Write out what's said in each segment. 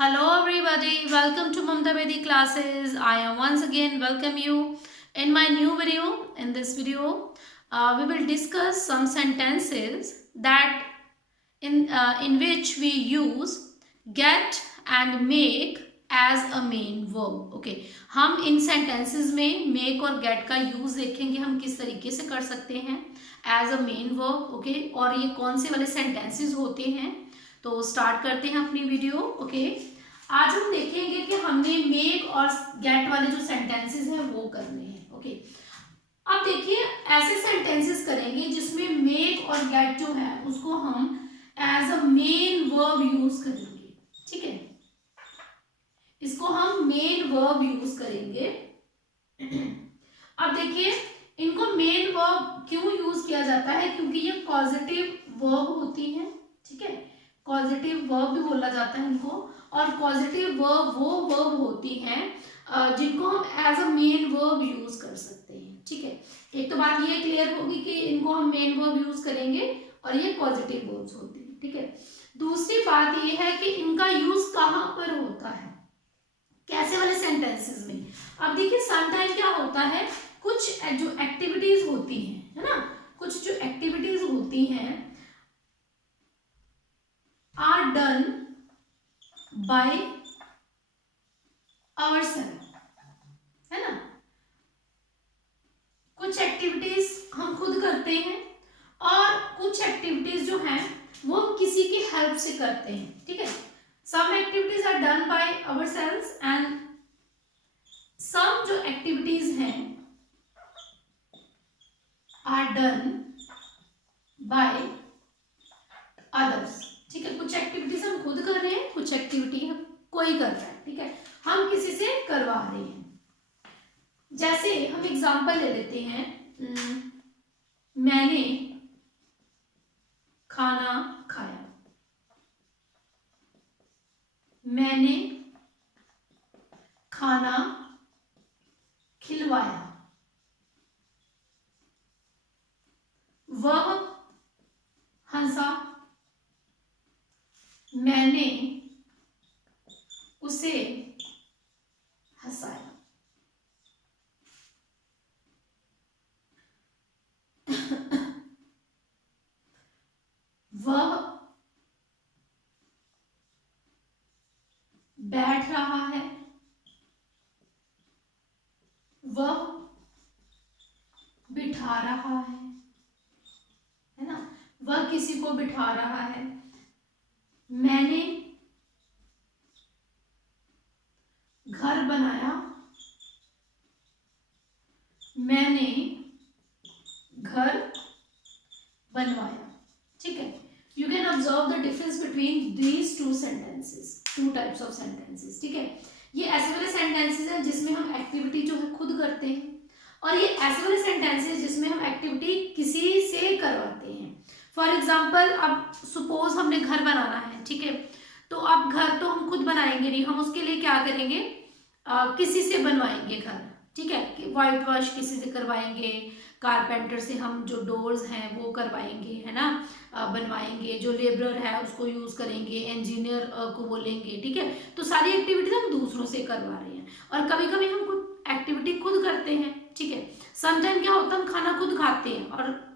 Hello everybody, welcome to Mamta Vedi classes. I am once again welcome you in my new video. In this video, we will discuss some sentences that in which we use get and make as a main verb. Okay, हम इन sentences में make और get का use देखेंगे हम किस तरीके से कर सकते हैं as a main verb. Okay, और ये कौन से वाले sentences होते हैं तो स्टार्ट करते हैं अपनी वीडियो. ओके आज हम देखेंगे कि हमने मेक और गेट वाले जो सेंटेंसेस हैं वो करने हैं. ओके अब देखिए ऐसे सेंटेंसेस करेंगे जिसमें मेक और गेट जो है उसको हम as a main verb use करेंगे. ठीक है, इसको हम मेन वर्ब यूज करेंगे. अब देखिए इनको मेन वर्ब क्यों यूज किया जाता है, क्योंकि ये पॉजिटिव वर्ब होती हैं. ठीक है, पॉजिटिव वर्ब भी बोला जाता है इनको. और पॉजिटिव वर्ब वो वर्ब होती हैं जिनको हम as a main verb use कर सकते हैं. ठीक है, एक तो बात ये क्लियर होगी कि इनको हम मेन वर्ब यूज करेंगे और ये पॉजिटिव वर्ब्स होती हैं. ठीक है, दूसरी बात ये है कि इनका यूज कहाँ पर होता है, कैसे वाले सेंटेंसेस में. अब देखिए समटाइम क्या होता है, कुछ जो एक्टिविटीज होती हैं है ना, कुछ जो एक्टिविटीज होती हैं are done by ourselves, है ना. कुछ एक्टिविटीज हम खुद करते हैं और कुछ एक्टिविटीज जो हैं वो हम किसी की हेल्प से करते हैं. ठीक है, some activities are done by ourselves and some जो एक्टिविटीज हैं are done by others. ठीक है, कुछ एक्टिविटीज हम खुद कर रहे हैं, कुछ एक्टिविटी हम कोई कर रहा है. ठीक है, हम किसी से करवा रहे हैं. जैसे हम एग्जांपल ले लेते हैं, मैंने खाना खाया, मैंने खाना खिलवाया, वह हंसा, मैंने उसे हंसाया. वह बैठ रहा है, वह बिठा रहा है ना, वह किसी को बिठा रहा है. मैंने घर बनाया, मैंने घर बनवाया. ठीक है, you can observe the difference between these two sentences, two types of sentences. ठीक है, ये ऐसे वाले सेंटेंसेस हैं जिसमें हम एक्टिविटी जो है खुद करते हैं और ये ऐसे वाले सेंटेंसेस जिसमें हम एक्टिविटी किसी से करवाते हैं. फॉर एग्जाम्पल अब सपोज हमने घर बनाना है. ठीक है, तो अब घर तो हम खुद बनाएंगे नहीं, हम उसके लिए क्या करेंगे, किसी से बनवाएंगे घर. ठीक है, कि वाइट वॉश किसी से करवाएंगे, कारपेंटर से हम जो डोर्स हैं वो करवाएंगे है ना, बनवाएंगे. जो लेबरर है उसको यूज करेंगे, इंजीनियर को बोलेंगे. ठीक है, तो सारी एक्टिविटीज हम दूसरों से करवा रहे हैं और कभी कभी हम कुछ एक्टिविटी खुद करते हैं. ठीक है, समटाइम क्या होता है हम खाना खुद खाते हैं और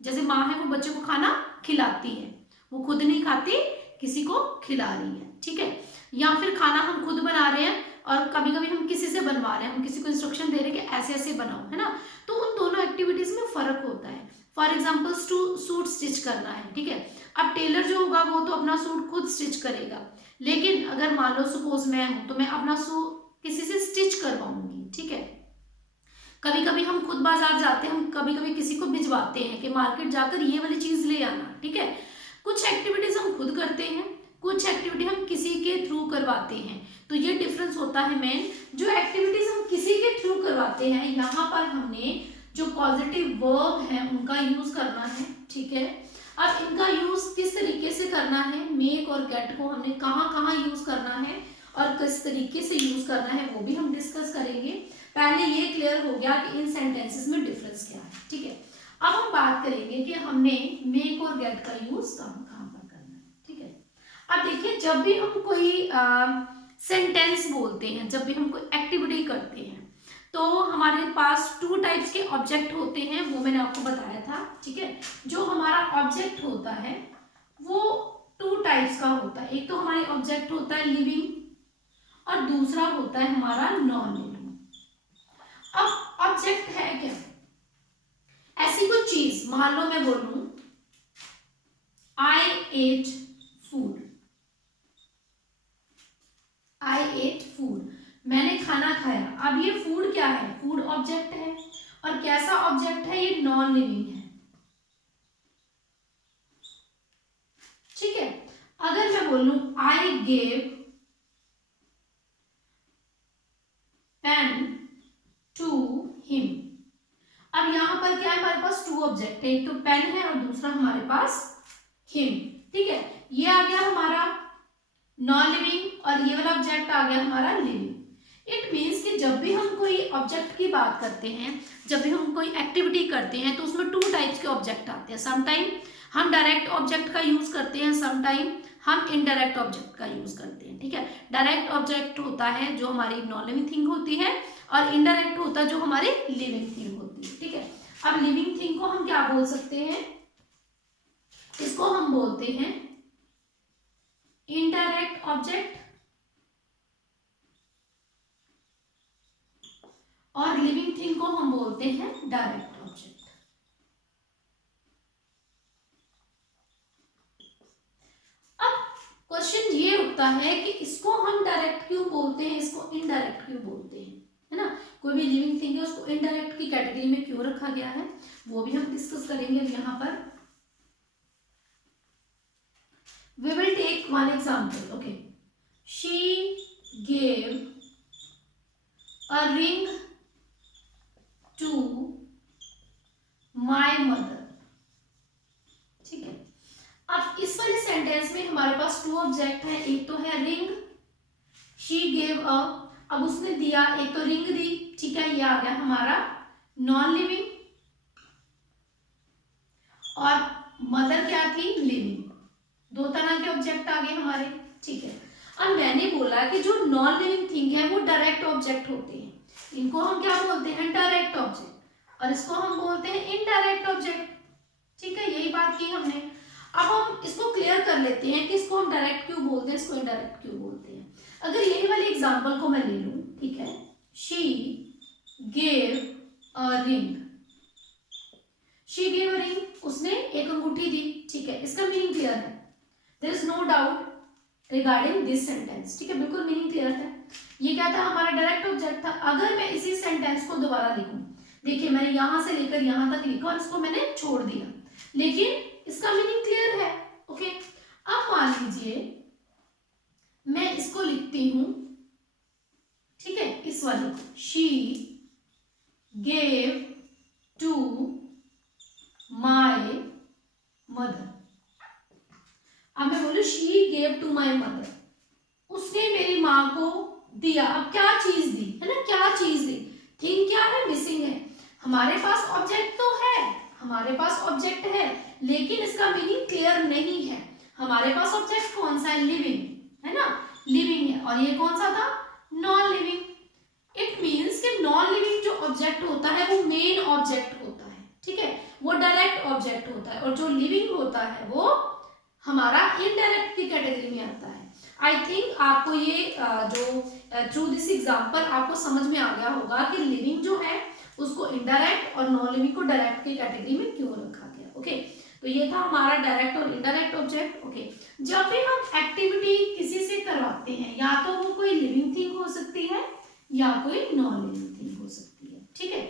जैसे माँ है वो बच्चे को खाना खिलाती है, वो खुद नहीं खाती, किसी को खिला रही है. ठीक है, या फिर खाना हम खुद बना रहे हैं और कभी कभी हम किसी से बनवा रहे हैं, हम किसी को इंस्ट्रक्शन दे रहे हैं कि ऐसे ऐसे बनाओ, है ना. तो उन दोनों एक्टिविटीज में फर्क होता है. फॉर एग्जाम्पल सूट स्टिच करना है. ठीक है, अब टेलर जो होगा वो तो अपना सूट खुद स्टिच करेगा, लेकिन अगर मान लो सपोज मैं हूं तो मैं अपना सूट किसी से स्टिच करवाऊंगी. ठीक है, कभी कभी हम खुद बाजार जाते हैं, हम कभी कभी किसी को भिजवाते हैं कि मार्केट जाकर ये वाली चीज ले आना. ठीक है, कुछ एक्टिविटीज हम खुद करते हैं, कुछ एक्टिविटी हम किसी के थ्रू करवाते हैं. तो ये डिफरेंस होता है मेन. जो एक्टिविटीज हम किसी के थ्रू करवाते हैं यहाँ पर हमने जो पॉजिटिव वर्ब है उनका यूज करना है. ठीक है, अब इनका यूज किस तरीके से करना है, मेक और गेट को हमने कहाँ कहाँ यूज करना है और किस तरीके से यूज करना है वो भी हम डिस्कस करेंगे. पहले ये क्लियर हो गया कि इन सेंटेंसेस में डिफरेंस क्या है. ठीक है, अब हम बात करेंगे कि हमने मेक और गेट का यूज कहाँ कहाँ पर करना है. ठीक है, अब देखिए, जब भी हम कोई सेंटेंस बोलते हैं, जब भी हम कोई एक्टिविटी करते हैं, तो हमारे पास टू टाइप्स के ऑब्जेक्ट होते हैं, वो मैंने आपको बताया था, ठीक है। जो हमारा ऑब्जेक्ट होता है वो टू टाइप्स का होता है। एक तो हमारे ऑब्जेक्ट होता है लिविंग और दूसरा होता है हमारा नॉन लिविंग। अब ऑब्जेक्ट है क्या? ऐसी कोई चीज, मान लो मैं बोलूं आई एट फूड, आई एट फूड, मैंने खाना खाया। अब ये फूड क्या है? फूड ऑब्जेक्ट है। और कैसा ऑब्जेक्ट है? ये नॉन लिविंग है, ठीक है। अगर मैं बोलूं I gave pen to him, अब यहां पर क्या है? हमारे पास टू ऑब्जेक्ट है, एक तो पेन है और दूसरा हमारे पास हिम, ठीक है। ये आ गया हमारा नॉन लिविंग और ये वाला ऑब्जेक्ट आ गया हमारा लिविंग। इट मीन्स कि जब भी हम कोई ऑब्जेक्ट की बात करते हैं, जब भी हम कोई एक्टिविटी करते हैं, तो उसमें टू टाइप्स के ऑब्जेक्ट आते हैं। समटाइम हम डायरेक्ट ऑब्जेक्ट का यूज करते हैं, समटाइम हम इनडायरेक्ट ऑब्जेक्ट का यूज करते हैं, ठीक है। डायरेक्ट ऑब्जेक्ट होता है जो हमारी नॉन लिविंग थिंग होती है और इनडायरेक्ट होता है जो हमारी लिविंग थिंग होती है, ठीक है। अब लिविंग थिंग को हम क्या बोल सकते हैं? इसको हम बोलते हैं इनडायरेक्ट ऑब्जेक्ट और लिविंग थिंग को हम बोलते हैं डायरेक्ट ऑब्जेक्ट। अब क्वेश्चन ये उठता है कि इसको हम डायरेक्ट क्यों बोलते हैं, इसको इनडायरेक्ट क्यों बोलते हैं, है ना। कोई भी लिविंग थिंग है उसको इनडायरेक्ट की कैटेगरी में क्यों रखा गया है, वो भी हम डिस्कस करेंगे यहाँ पर। We will take one example. Okay, she gave a ring to my mother, ठीक है। अब इस वाले सेंटेंस में हमारे पास टू ऑब्जेक्ट है, एक तो है रिंग, she gave a, अब उसने दिया, एक तो रिंग दी, ठीक है, ये आ गया हमारा नॉन लिविंग, और मदर क्या थी? लिविंग। दो तरह के ऑब्जेक्ट आ गए हमारे, ठीक है। अब मैंने बोला कि जो नॉन लिविंग थिंग है वो डायरेक्ट ऑब्जेक्ट होते हैं, इनको हम क्या बोलते हैं? डायरेक्ट ऑब्जेक्ट, और इसको हम बोलते हैं इनडायरेक्ट ऑब्जेक्ट, ठीक है। यही बात की हमने। अब हम इसको क्लियर कर लेते हैं कि इसको हम डायरेक्ट क्यों बोलते हैं, इसको इनडायरेक्ट क्यों बोलते हैं। अगर यही वाले एग्जाम्पल को मैं ले लूं, ठीक है, she gave a ring, she gave a ring, उसने एक अंगूठी दी, ठीक है। इसका मीनिंग क्लियर है, there is no doubt regarding this sentence, ठीक है, बिल्कुल मीनिंग क्लियर है। ये क्या था? हमारा डायरेक्ट ऑब्जेक्ट था। अगर मैं इसी सेंटेंस को दोबारा लिखूं, देखिए मैंने यहां से लेकर यहां तक लिखा और इसको मैंने छोड़ दिया, लेकिन इसका मीनिंग क्लियर है, ओके। अब मान लीजिए मैं इसको लिखती हूं, ठीक है, इस वाले को, she gave to my mother. अब मैं बोलू she gave to my mother, उसने मेरी माँ को दिया। अब क्या चीज दी, है ना, क्या चीज दी? थिंग क्या है? मिसिंग है। हमारे पास ऑब्जेक्ट तो है, हमारे पास ऑब्जेक्ट है, लेकिन इसका मीनिंग क्लियर नहीं है। हमारे पास ऑब्जेक्ट कौन सा है? लिविंग, है ना, लिविंग है। और ये कौन सा था? Non living. इट मीन्स कि नॉन लिविंग जो ऑब्जेक्ट होता है वो मेन ऑब्जेक्ट होता है, ठीक है, वो डायरेक्ट ऑब्जेक्ट होता है, और जो लिविंग होता है वो हमारा इनडायरेक्ट की कैटेगरी में आता है। आई थिंक आपको ये जो थ्रू दिस एग्जाम्पल आपको समझ में आ गया होगा कि लिविंग जो है उसको इनडायरेक्ट और नॉन लिविंग को डायरेक्ट की कैटेगरी में क्यों रखा गया, ओके। तो ये था हमारा डायरेक्ट और इनडायरेक्ट ऑब्जेक्ट, ओके। जब भी हम एक्टिविटी किसी से करवाते हैं, या तो वो कोई लिविंग थिंग हो सकती है या कोई नॉन लिविंग थिंग हो सकती है, ठीक है,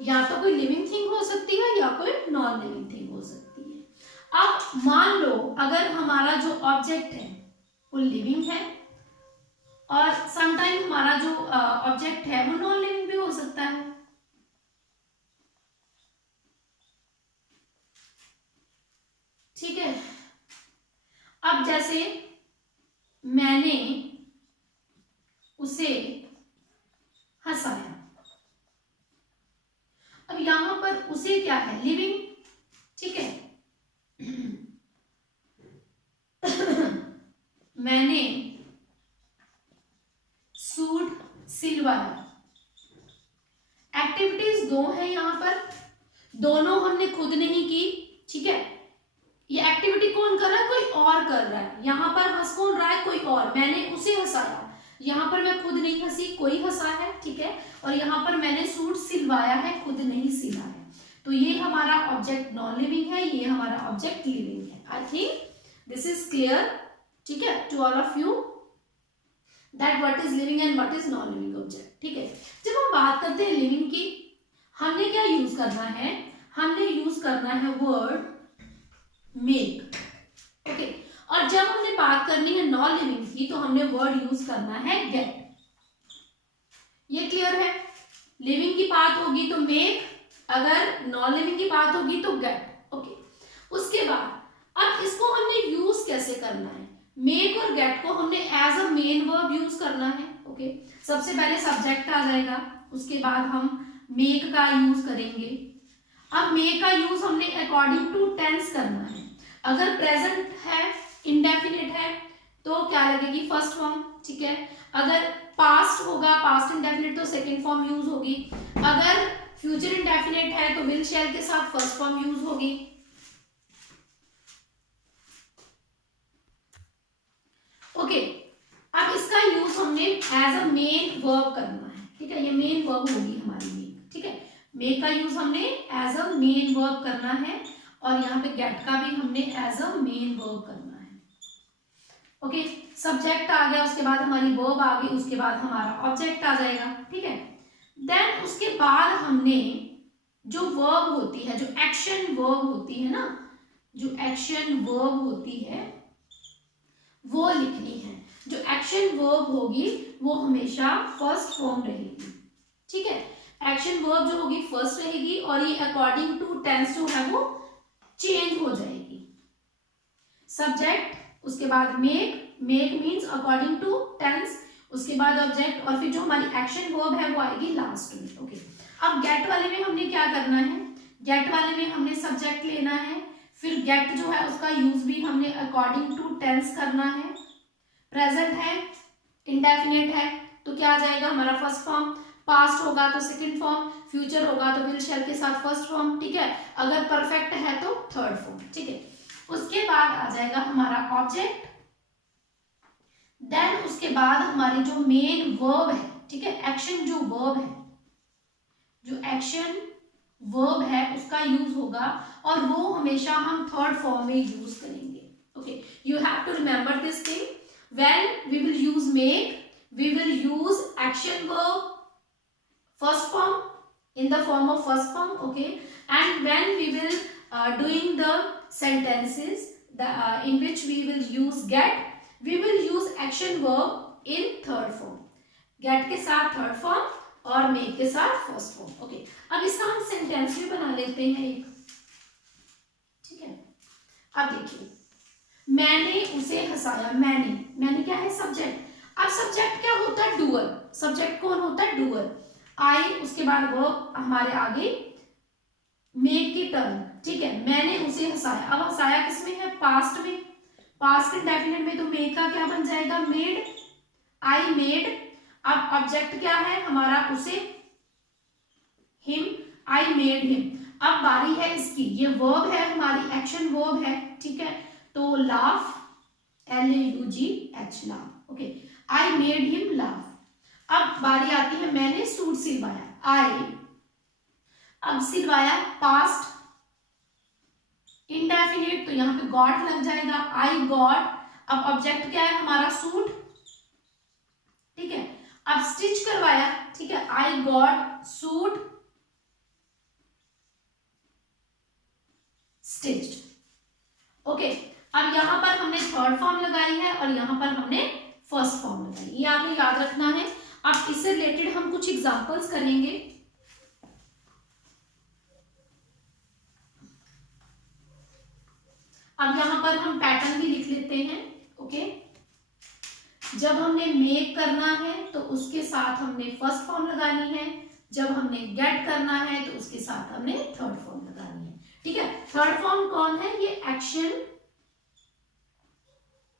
या तो कोई लिविंग थिंग हो सकती है या कोई नॉन लिविंग थिंग हो सकती है। अब मान लो अगर हमारा जो ऑब्जेक्ट है वो लिविंग है और समटाइम हमारा जो ऑब्जेक्ट है वो नॉन लिविंग भी हो सकता है, ठीक है। अब जैसे मैंने उसे हंसाया, अब यहां पर उसे क्या है? लिविंग, ठीक है। दोनों हमने खुद नहीं की, ठीक है। ये एक्टिविटी कौन कर रहा है, कोई और कर रहा है। यहाँ पर हंस कौन रहा है, कोई और। मैंने उसे हंसाया, यहाँ पर मैं खुद नहीं हंसी, कोई हंसा है, ठीक है। और यहाँ पर मैंने सूट सिलवाया है, खुद नहीं सिला है। तो ये हमारा ऑब्जेक्ट नॉन लिविंग है, ये हमारा ऑब्जेक्ट लिविंग है। I think this is clear, ठीक है, to all of you that what is living and what is non living object, ठीक है। जब हम बात करते हैं लिविंग की, हमने क्या यूज करना है, हमने यूज करना है वर्ड मेक, ओके। और जब हमने बात करनी है नॉन लिविंग की, तो हमने वर्ड यूज करना है गेट। ये क्लियर है। लिविंग की बात होगी तो मेक, अगर नॉन लिविंग की बात होगी तो गेट, ओके। उसके बाद अब इसको हमने यूज कैसे करना है, मेक और गेट को हमने as a main verb use करना है, ओके। सबसे पहले सब्जेक्ट आ जाएगा, उसके बाद हम मेक का यूज करेंगे। अब मेक का यूज हमने अकॉर्डिंग टू टेंस करना है। अगर प्रेजेंट है, इंडेफिनिट है, तो क्या लगेगी, फर्स्ट फॉर्म, ठीक है। अगर पास्ट होगा, पास्ट इंडेफिनिट, तो सेकंड फॉर्म यूज होगी। अगर फ्यूचर इंडेफिनिट है तो विल शैल के साथ फर्स्ट फॉर्म यूज होगी, ओके। अब इसका यूज हमने एज अ मेन वर्ब करना है, ठीक है। ये मेन वर्ब होगी हमारी मेक, ठीक है। मेक का यूज हमने एज अ मेन वर्ब करना है, और यहाँ पे गेट का भी हमने एज अ मेन वर्ब करना है, ओके। सब्जेक्ट आ गया, उसके बाद हमारी वर्ब आ गई, उसके बाद हमारा ऑब्जेक्ट आ जाएगा, ठीक है। देन उसके बाद हमने जो वर्ब होती है, जो एक्शन वर्ब होती है ना, जो एक्शन वर्ब होती है वो लिखनी है। जो एक्शन वर्ब होगी वो हमेशा फर्स्ट फॉर्म रहेगी, ठीक है। एक्शन वर्ब जो होगी फर्स्ट रहेगी, और ये अकॉर्डिंग टू टेंस जो है वो चेंज हो जाएगी। सब्जेक्ट, उसके बाद make, make means according to tense, उसके बाद ऑब्जेक्ट, और फिर जो हमारी एक्शन वर्ब है वो आएगी लास्ट में, ओके। अब गेट वाले में हमने क्या करना है, गेट वाले में हमने सब्जेक्ट लेना है, फिर गेट जो है उसका यूज भी हमने अकॉर्डिंग टू टेंस करना है। प्रेजेंट है, इंडेफिनिट है, तो क्या आ जाएगा हमारा फर्स्ट फॉर्म। पास्ट होगा तो सेकंड फॉर्म, फ्यूचर होगा तो विल शैल के साथ फर्स्ट फॉर्म, ठीक है। अगर परफेक्ट है तो थर्ड फॉर्म, ठीक है। उसके बाद आ जाएगा हमारा ऑब्जेक्ट, देन उसके बाद हमारी जो मेन वर्ब है, ठीक है, एक्शन जो वर्ब है, जो एक्शन वर्ब है उसका यूज होगा, और वो हमेशा हम थर्ड फॉर्म में यूज करेंगे, okay. You have to remember this thing, when we will use make, we will use action verb first form in the form of first form, okay. And when we will doing the sentences in which we will use get, we will use action verb in third form, get के साथ third form और make के साथ first form, okay. अब इसका हम sentence भी बना लेते हैं एक, ठीक है। अब देखिए, मैंने उसे हंसाया, मैंने क्या है, सब्जेक्ट। अब सब्जेक्ट क्या होता है, डूअर। सब्जेक्ट कौन होता है, डूअर। आई, उसके बाद वो हमारे आगे मेक की टर्न, ठीक है। मैंने उसे हंसाया, अब हंसाया किसमें है, पास्ट में। पास्ट इंडेफिनिट में तो मेक का क्या बन जाएगा, मेड। I made. अब ऑब्जेक्ट क्या है हमारा, उसे, हिम, आई मेड हिम। अब बारी है इसकी, ये वर्ब है हमारी, एक्शन वर्ब है, ठीक है। तो लाफ, LAUGH, लाफ, ओके। आई मेड हिम लाफ। अब बारी आती है, मैंने सूट सिलवाया, आई, अब सिलवाया पास्ट इंडेफिनिट, तो यहां पे गॉट लग जाएगा, आई गॉट। अब ऑब्जेक्ट क्या है हमारा, सूट, ठीक है। अब स्टिच करवाया, ठीक है, I got suit stitched, okay. अब यहां पर हमने थर्ड फॉर्म लगाई है और यहां पर हमने फर्स्ट फॉर्म लगाई, ये आपने याद रखना है। अब इससे रिलेटेड हम कुछ एग्जांपल्स करेंगे। अब यहां पर हम पैटर्न भी लिख लेते हैं, ओके। जब हमने मेक करना है तो उसके साथ हमने फर्स्ट फॉर्म लगानी है, जब हमने गेट करना है तो उसके साथ हमने थर्ड फॉर्म लगानी है, ठीक है। थर्ड फॉर्म कौन है, ये एक्शन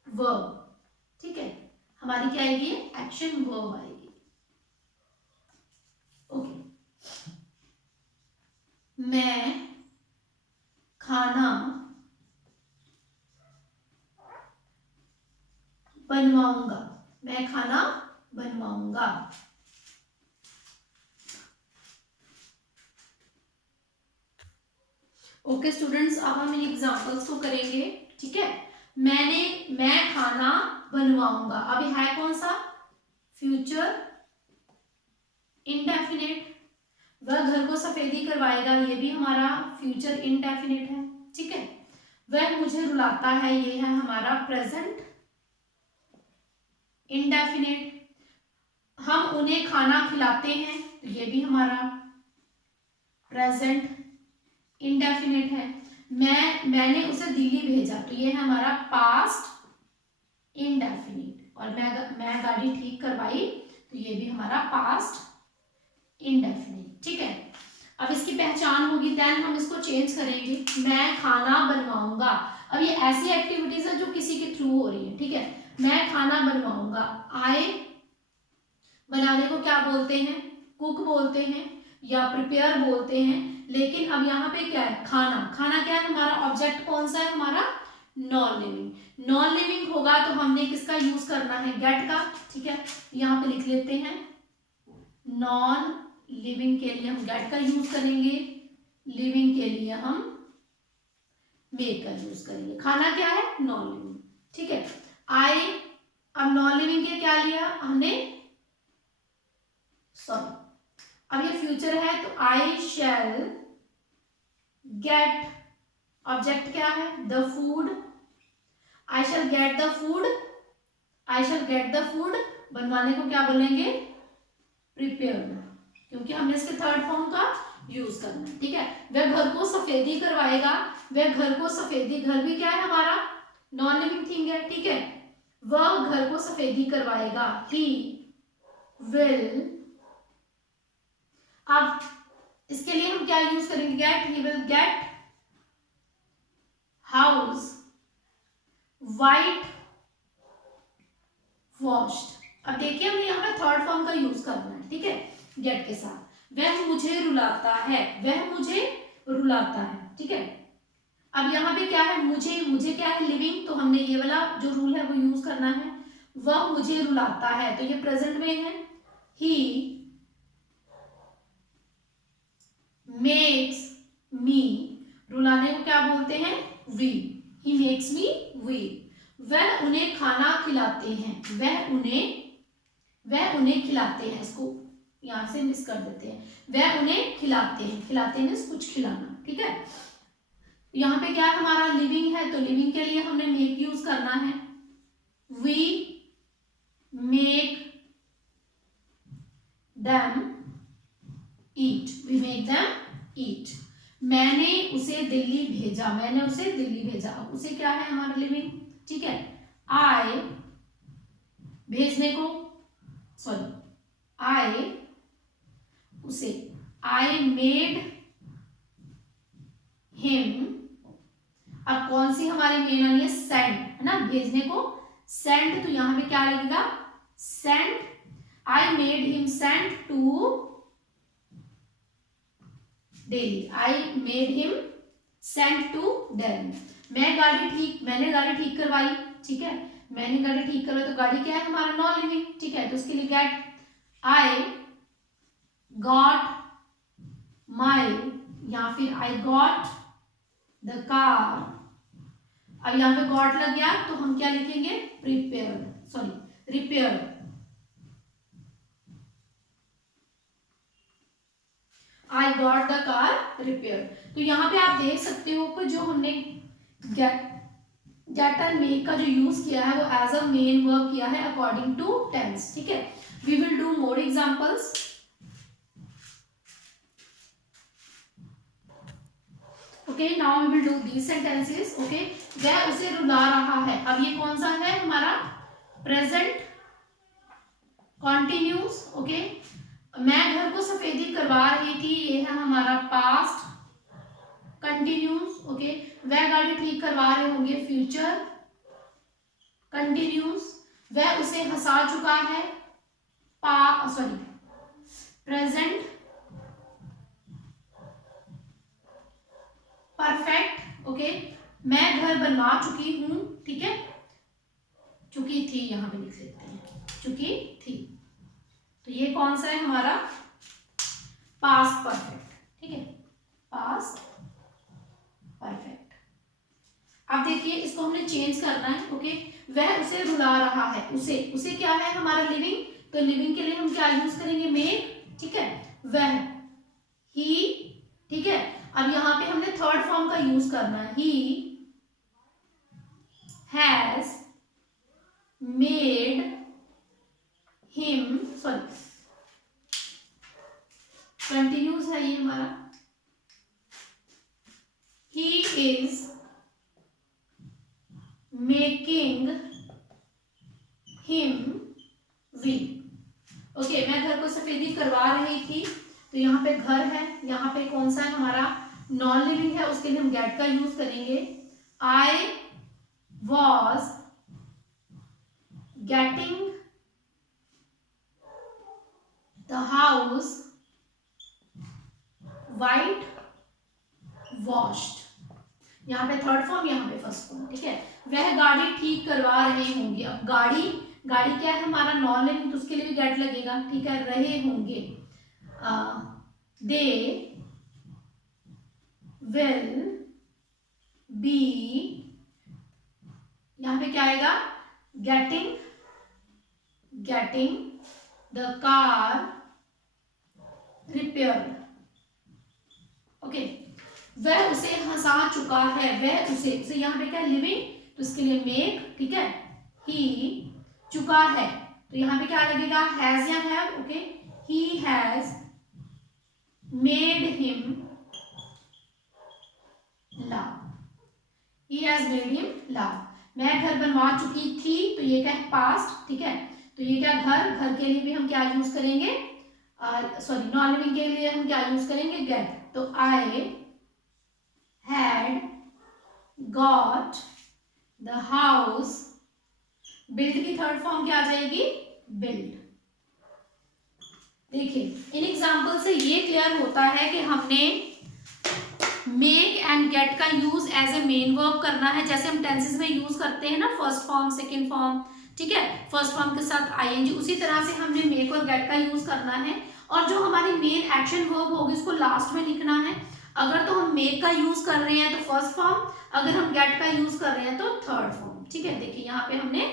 वर्ब, ठीक है। हमारी क्या आएगी, एक्शन वर्ब आएगी, ओके। मैं खाना बनवाऊंगा। मैं खाना बनवाऊंगा। ओके स्टूडेंट्स, अब हम इन एग्जांपल्स को करेंगे। ठीक है, मैं खाना बनवाऊंगा। अभी है कौन सा? Future indefinite. वह घर को सफेदी करवाएगा, ये भी हमारा फ्यूचर इंडेफिनिट है। ठीक है, वह मुझे रुलाता है, ये है हमारा प्रेजेंट इंडेफिनिट। हम उन्हें खाना खिलाते हैं, तो ये भी हमारा प्रेजेंट इंडेफिनिट है। मैंने उसे दिल्ली भेजा, तो ये है हमारा पास्ट इंडेफिनिट। और मैं गाड़ी ठीक करवाई, तो ये भी हमारा पास्ट इंडेफिनिट। ठीक है, अब इसकी पहचान होगी, देन हम इसको चेंज करेंगे। मैं खाना बनवाऊंगा। अब ये ऐसी एक्टिविटीज है जो किसी के थ्रू हो रही है। ठीक है, मैं खाना बनवाऊंगा। आए बनाने को क्या बोलते हैं? कुक बोलते हैं या प्रिपेयर बोलते हैं। लेकिन अब यहाँ पे क्या है? खाना। खाना क्या है हमारा? ऑब्जेक्ट कौन सा है हमारा? Non living. नॉन लिविंग होगा तो हमने किसका यूज करना है? गेट का। ठीक है, यहाँ पे लिख लेते हैं, नॉन लिविंग के लिए हम गेट का यूज करेंगे, लिविंग के लिए हम मेक का यूज करेंगे। खाना क्या है? Non living. ठीक है, आई, अब नॉन लिविंग के क्या लिया हमने? सॉरी, अब ये फ्यूचर है तो आई शैल गेट, ऑब्जेक्ट क्या है? The food. I shell get the food, I shell get the food. बनवाने को क्या बोलेंगे? प्रिपेयर्ड, क्योंकि हमने इसके थर्ड फॉर्म का यूज करना है। ठीक है, वह घर को सफेदी करवाएगा। वह घर को सफेदी, घर भी क्या है हमारा? नॉन लिविंग थिंग है। ठीक है, वह घर को सफेदी करवाएगा, ही विल। अब इसके लिए हम क्या यूज करेंगे? Get, he will get house white washed. अब देखिए हमें यहाँ पे थर्ड फॉर्म का यूज करना है। ठीक है, गेट के साथ। वह मुझे रुलाता है, वह मुझे रुलाता है। ठीक है, अब यहाँ पे क्या है? मुझे क्या है? लिविंग, तो हमने ये वाला जो रूल है वो यूज करना है। वह मुझे रुलाता है, तो ये प्रेजेंट में है। ही मेक्स मी, रुलाने को क्या बोलते हैं? V. He makes me V. वह उन्हें खाना खिलाते हैं, वह उन्हें खिलाते हैं। इसको यहां से मिस कर देते हैं। वह उन्हें खिलाते हैं, खिलाते हैं कुछ खिलाना। ठीक है, यहाँ पे क्या है हमारा? लिविंग है, तो लिविंग के लिए हमने मेक यूज करना है। We make them eat, we make them eat. मैंने उसे दिल्ली भेजा, मैंने उसे दिल्ली भेजा। अब उसे क्या है हमारा? लिविंग। ठीक है, आई भेजने को, सॉरी, आई उसे, आई मेड हिम। अब कौन सी हमारी मेन आनी है? सेंड, है ना, भेजने को सेंड। तो यहां पे क्या लगेगा? Send. I made him send to Delhi, I made him send to Delhi. मैंने गाड़ी ठीक करवाई। ठीक है, मैंने गाड़ी ठीक करवाई, तो गाड़ी क्या है हमारा? Non living. ठीक है, तो उसके लिए गेट, आई गॉट माई, या फिर आई गॉट द कार। अब यहाँ पे गॉट लग गया तो हम क्या लिखेंगे? Prepared, sorry repaired. I got the car repaired. तो यहाँ पे आप देख सकते हो कि जो हमने गेट एंड मेक का जो यूज किया है वो एज अ मेन वर्ब किया है अकॉर्डिंग टू टेंस। ठीक है, we will do more examples. Okay, now we will do these sentences. Okay, वह उसे रुला रहा है। अब ये कौन सा है हमारा? Present continuous. ओके, मैं घर को सफेदी करवा रही थी, ये है हमारा पास्ट कंटिन्यूस। ओके, वह गाड़ी ठीक करवा रहे होंगे, फ्यूचर कंटिन्यूस। वह उसे हंसा चुका है, प्रेजेंट मैं घर बनवा चुकी हूँ, ठीक है, चुकी थी, यहाँ पे लिख लेते हैं, चुकी थी। तो ये कौन सा है हमारा पास्ट परफेक्ट, ठीक है, पास्ट परफेक्ट। अब देखिए इसको हमने चेंज करना है, ओके। वह उसे रुला रहा है, उसे क्या है हमारा लिविंग, तो लिविंग के लिए हम क्या यूज करेंगे, मेक, ठीक है, वह, ही, ठीक है। अब यहाँ पे हमने थर्ड फॉर्म का यूज करना है, he has made him, sorry continuous है ये हमारा, he is making him win. Okay, मैं घर को सफेदी करवा रही थी, तो यहाँ पे घर है, यहाँ पे कौन सा है हमारा नॉन लिविंग है, उसके लिए हम गेट का यूज करेंगे। I was getting the house white washed. यहाँ पे थर्ड फॉर्म, यहाँ पे फर्स्ट फॉर्म, ठीक है। वह गाड़ी ठीक करवा रहे होंगे। अब गाड़ी क्या है हमारा नॉन लिविंग, तो उसके लिए भी गेट लगेगा, ठीक है, रहे होंगे। दे विल बी, यहाँ पे क्या आएगा, getting the car repaired. Okay, वह उसे हंसा चुका है, वह उसे यहाँ पे क्या है लिविंग, तो इसके लिए मेक, ठीक है, ही चुका है, तो यहाँ पे क्या लगेगा, हैज या have, okay, he has made him love, he has made him love. मैं घर बनवा चुकी थी, तो ये क्या है पास्ट, ठीक है, तो ये क्या घर के लिए भी हम क्या यूज करेंगे, सॉरी नॉन लिविंग के लिए हम क्या यूज करेंगे, गेट। तो I had got the house, build की थर्ड फॉर्म क्या आ जाएगी, बिल्ड। देखिए इन एग्जाम्पल से ये क्लियर होता है कि हमने मेक एंड गेट का use as a main verb करना है, जैसे हम टेंसेस में यूज करते हैं ना, फर्स्ट फॉर्म सेकंड फॉर्म, ठीक है, फर्स्ट फॉर्म के साथ आईएनजी, उसी तरह से हमने मेक और गेट का यूज करना है। और जो हमारी मेन एक्शन वर्ब होगी उसको लास्ट में लिखना है। अगर तो हम मेक का यूज कर रहे हैं तो फर्स्ट फॉर्म, अगर हम गेट का यूज कर रहे हैं तो थर्ड फॉर्म, ठीक है। देखिए यहाँ पे हमने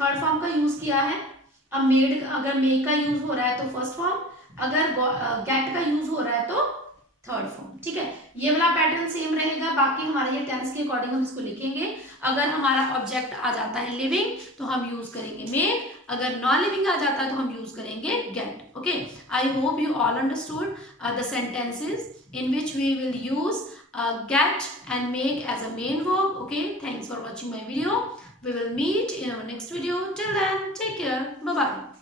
थर्ड फॉर्म का यूज किया है। अब मेड, अगर मेक का यूज हो रहा है तो फर्स्ट फॉर्म, अगर गेट का यूज हो रहा है तो थर्ड फॉर्म, ठीक है। ये वाला पैटर्न सेम रहेगा, बाकी हमारे ये टेंस के अकॉर्डिंग हम इसको लिखेंगे। अगर हमारा ऑब्जेक्ट आ जाता है लिविंग तो हम यूज करेंगे मेक, अगर नॉन लिविंग आ जाता है तो हम यूज करेंगे get. Okay, I hope you all understood the sentences in which we will use get and make as a main verb. Okay, thanks for watching my video. We will meet in our next video. Till then, take care. Bye bye.